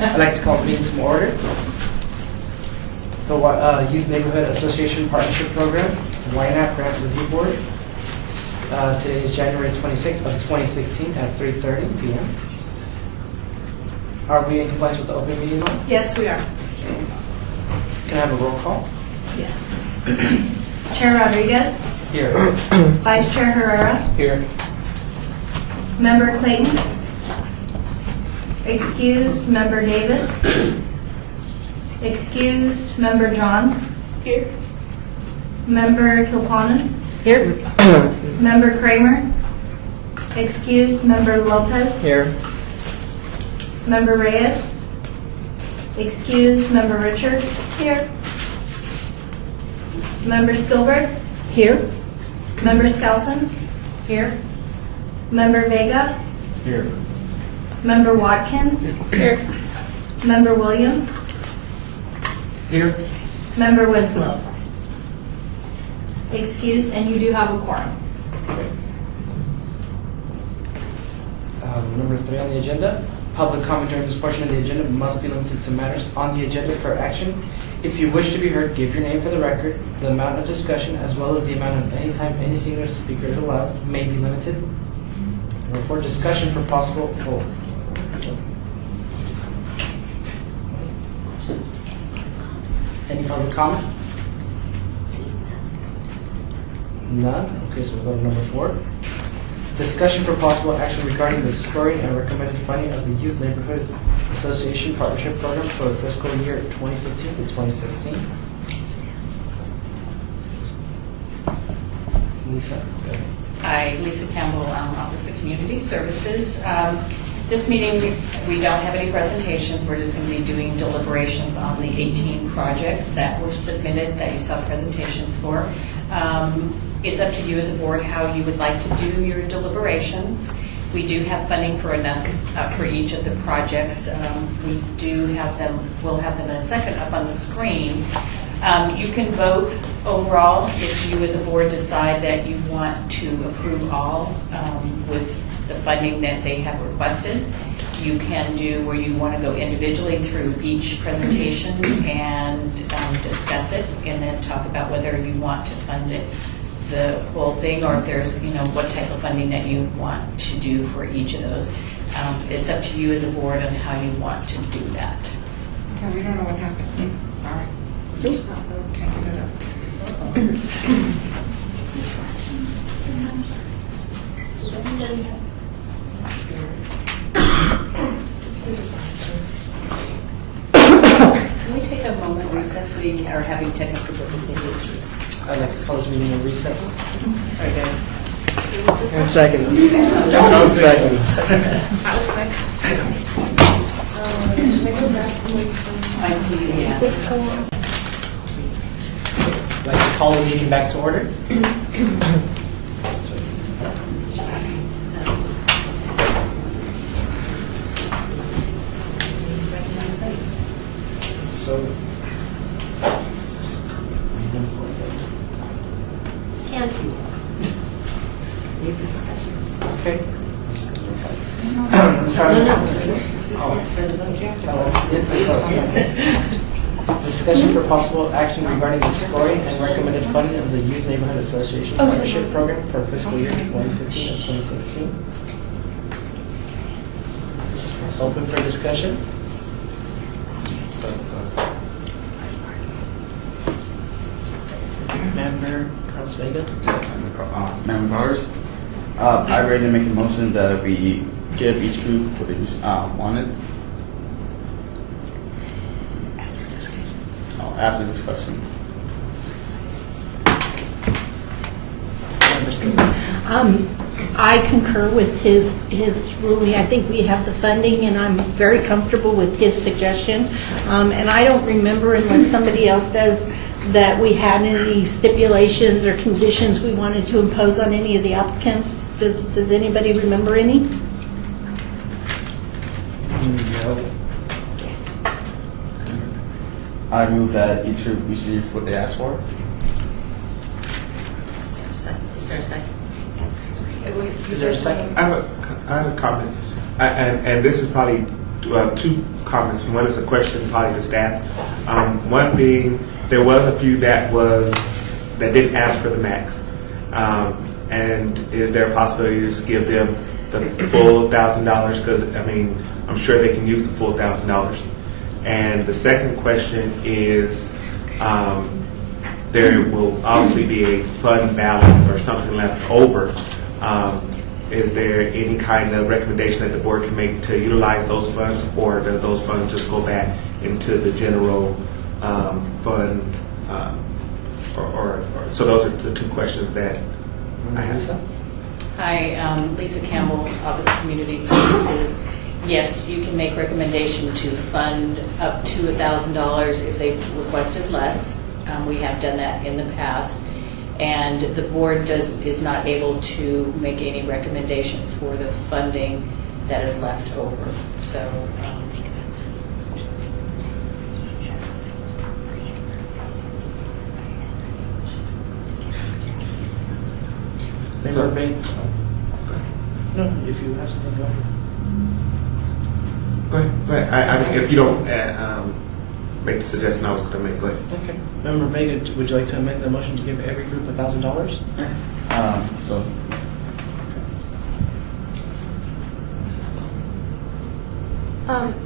I'd like to call the meeting to order. The Youth Neighborhood Association Partnership Program, Ynapp Grant Review Board. Today is January 26th of 2016 at 3:30 p.m. Are we in compliance with the open meeting law? Yes, we are. Can I have a roll call? Yes. Chair Rodriguez, Here. Vice Chair Herrera, Here. Member Clayton, excused Member Davis, excused Member Johns, Here. Member Kilpanen, Here. Member Kramer, excused Member Lopez, Here. Member Reyes, excused Member Richard, Here. Member Skilberg, Here. Member Skousen, here, Member Vega, Here. Member Watkins, Here. Member Williams, Here. Member Winslow. Excused, and you do have a quorum. Number 3 on the agenda. Public comment during this portion of the agenda must be limited to matters on the agenda for action. If you wish to be heard, give your name for the record. The amount of discussion, as well as the amount of any time any single speaker is allowed, may be limited. Number 4, discussion for possible. Any public comment? None? Okay, so we'll go to number 4. Discussion for possible action regarding the scoring and recommended funding of the Youth Neighborhood Association Partnership Program for the fiscal year 2015 to 2016. Lisa, go ahead. Hi, Lisa Campbell, Office of Community Services. This meeting, we don't have any presentations. We're just going to be doing deliberations on the 18 projects that were submitted that you saw presentations for. It's up to you as a board how you would like to do your deliberations. We do have funding for enough for each of the projects. We do have them, we'll have them in a second up on the screen. You can vote overall if you as a board decide that you want to approve all with the funding that they have requested. You can do where you want to go individually through each presentation and discuss it, and then talk about whether you want to fund it the whole thing, or if there's, what type of funding that you want to do for each of those. It's up to you as a board on how you want to do that. Okay, we don't know what happened. All right. Can't get it up. Does everybody have? Can we take a moment recess? We are having technical difficulties. I'd like to call this meeting in recess. All right, guys. In seconds. Seconds. That was quick. Should I go back to My TV, yeah. this go on? I'd like to call the meeting back to order. So, okay. Discussion for possible action regarding the scoring and recommended funding of the Youth Neighborhood Association Partnership Program for fiscal year 2015 and 2016. Open for discussion. Member Carlos Vega. Member Powers, I ready to make a motion that we give each group what they wanted. After discussion. I concur with his ruling. I think we have the funding, and I'm very comfortable with his suggestion. And I don't remember, unless somebody else does, that we had any stipulations or conditions we wanted to impose on any of the applicants. Does anybody remember any? No. I move that each group receive what they asked for. Is there a second? Is there a second? I have a comment, and this is probably two comments. One is a question, probably to staff. One being, there was a few that didn't ask for the max. And is there a possibility to just give them the full $1,000? Because I mean, I'm sure they can use the full $1,000. And the second question is, there will obviously be a fund balance or something left over. Is there any kind of recommendation that the board can make to utilize those funds, or do those funds just go back into the general fund? So those are the two questions that I have. Lisa? Hi, Lisa Campbell, Office of Community Services. Yes, you can make recommendation to fund up to $1,000 if they requested less. We have done that in the past. And the board is not able to make any recommendations for the funding that is left over. So, Member Bain? No, if you have something, go ahead. Go ahead. I mean, if you don't make the suggestion I was going to make, go ahead. Okay. Member Vega, would you like to amend the motion to give every group $1,000? So,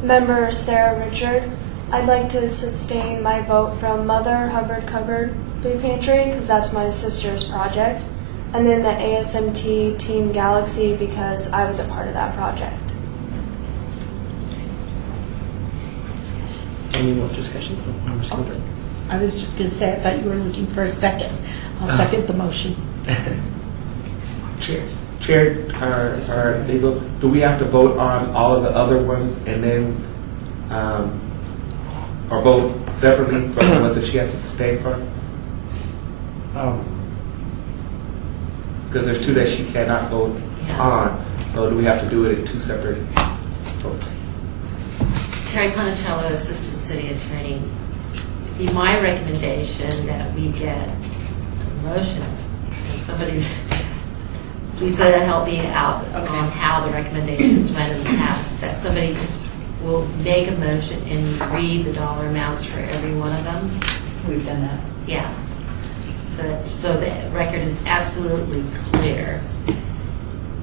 Member Sarah Richard, I'd like to sustain my vote from Mother Hubbard Cupboard Food Pantry because that's my sister's project, and then the ASMT Team Galaxy because I was a part of that project. Any more discussion? Member Slaughter? I was just going to say, I thought you were looking for a second. I'll second the motion. Chair, our legal, do we have to vote on all of the other ones and then, or vote separately from whether she has to sustain from? Because there's two that she cannot vote on, so do we have to do it in two separate votes? Terry Ponicello, Assistant City Attorney. It'd be my recommendation that we get a motion. And somebody, Lisa, help me out on how the recommendations went in the past. That somebody just will make a motion and read the dollar amounts for every one of them. we've done that. Yeah. So the record is absolutely clear.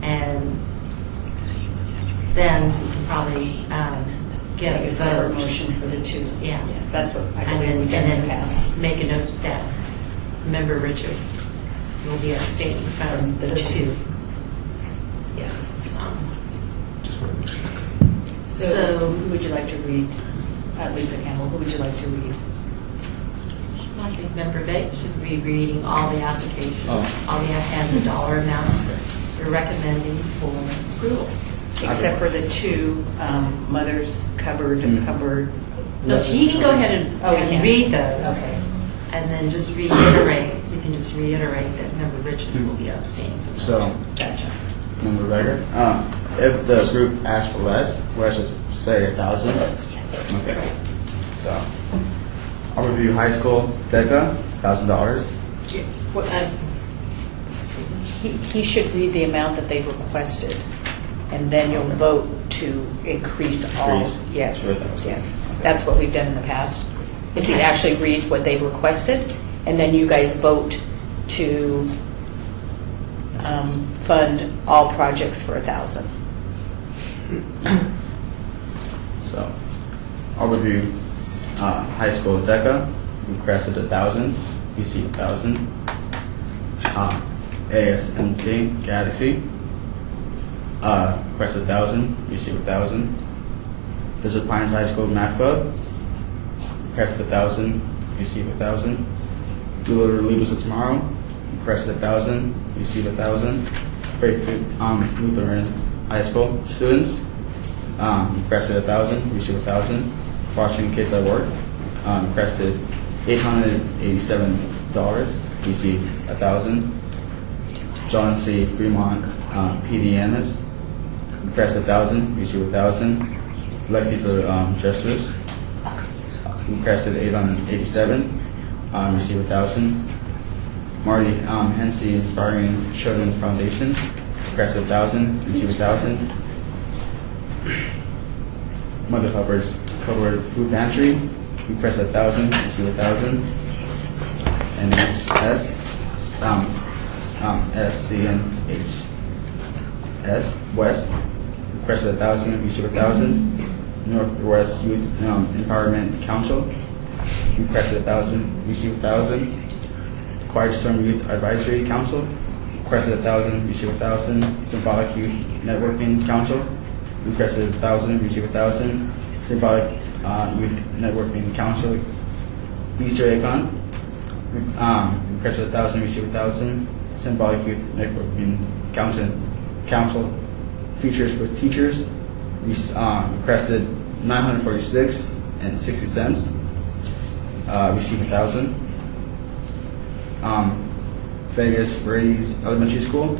And then we can probably get Make a a separate vote. motion for the two. Yeah. Yes, that's what I And believe then, we've done in the and past. then make a note that Member Richard will be abstaining from the two. Yes. Just want to. So- who would you like to read? Lisa Campbell, who would you like to read? I think Member Vick should be reading all the applications, Oh. all the and the dollar amounts you're recommending for approval. Except for the two mothers cupboard. No, he can go ahead and, Oh, he and can. read those. Okay. And then just reiterate, you can just reiterate that Member Richards will be abstaining from this. so Gotcha. Member Becker, if the group asks for less, let's just say 1,000. Okay. So, I'll review high school DECA, $1,000. He should read the amount that they've requested, and then you'll vote to increase all. Increase Yes, to 1,000. yes. Okay. That's what we've done in the past. Is he actually reads what they've requested, and then you guys vote to fund all projects for 1,000. So, I'll review high school DECA, requested 1,000, BC 1,000. ASMT Galaxy, requested 1,000, BC 1,000. Desert Pines High School Math Club, requested 1,000, BC 1,000. Doolittle Leaders of Tomorrow, requested 1,000, BC 1,000. Faith Lutheran High School students, requested 1,000, BC 1,000. Washington Kids at Work, requested $887, received 1,000. John C. Fremont, PDNS, requested 1,000, received 1,000. Lexi for Jesters, requested 887, received 1,000. Marty Hensey Inspiring Children Foundation, requested 1,000, received 1,000. Mother Hubbard's covered food pantry, request 1,000, receive 1,000. And S, SCNH, S, West, request 1,000, receive 1,000. Northwest Youth Empowerment Council, request 1,000, receive 1,000. Quiet Storm Youth Advisory Council, requested 1,000, receive 1,000. Symbolic Youth Networking Council, requested 1,000, receive 1,000. Symbolic Youth Networking Council, Easter Icon, requested 1,000, receive 1,000. Symbolic Youth Networking Council, Features for Teachers, requested 946.60. Receive 1,000. Vegas Brady's Elementary School,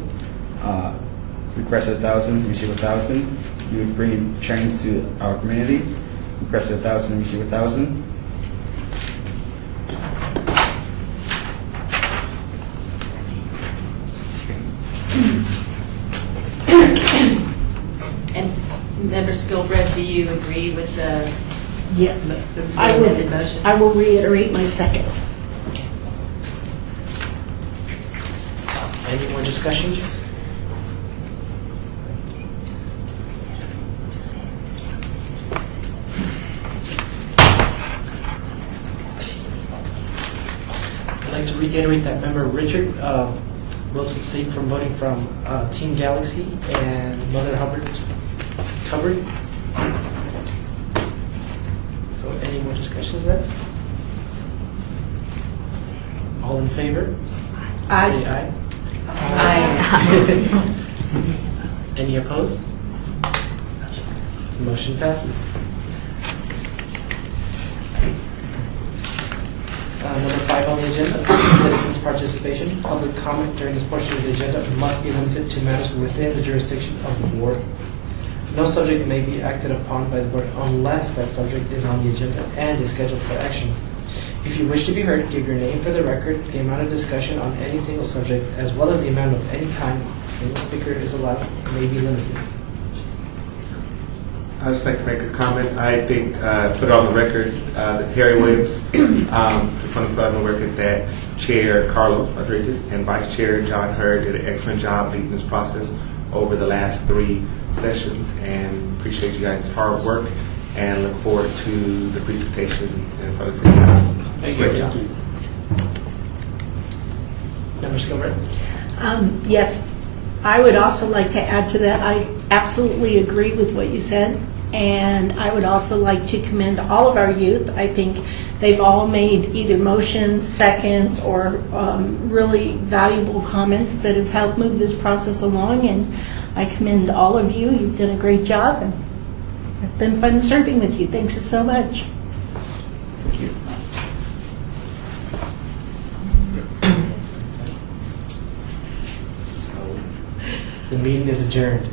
requested 1,000, receive 1,000. Youth bringing change to our community, requested 1,000, receive 1,000. And Member Skilbreth, do you agree with the Yes. amended motion? I will reiterate my second. Any more discussion? I'd like to reiterate that Member Richard will abstain from voting from Team Galaxy and Mother Hubbard covered. So any more discussions then? All in favor? Aye. Say aye. Aye. Any opposed? Motion passes. Number 5 on the agenda, citizens' participation. Public comment during this portion of the agenda must be limited to matters within the jurisdiction of the board. No subject may be acted upon by the board unless that subject is on the agenda and is scheduled for action. If you wish to be heard, give your name for the record. The amount of discussion on any single subject, as well as the amount of any time a single speaker is allowed, may be limited. I'd just like to make a comment. I think, put it on the record, that Harry Williams, just want to put on the record that Chair Carlos Rodriguez and Vice Chair John Hurd did an excellent job leading this process over the last 3 sessions, and appreciate you guys' hard work and look forward to the presentation in front of the city council. Great job. Member Skilbert? Yes, I would also like to add to that. I absolutely agree with what you said, and I would also like to commend all of our youth. I think they've all made either motions, seconds, or really valuable comments that have helped move this process along, and I commend all of you. You've done a great job, and it's been fun serving with you. Thanks so much. Thank you. So, the meeting is adjourned.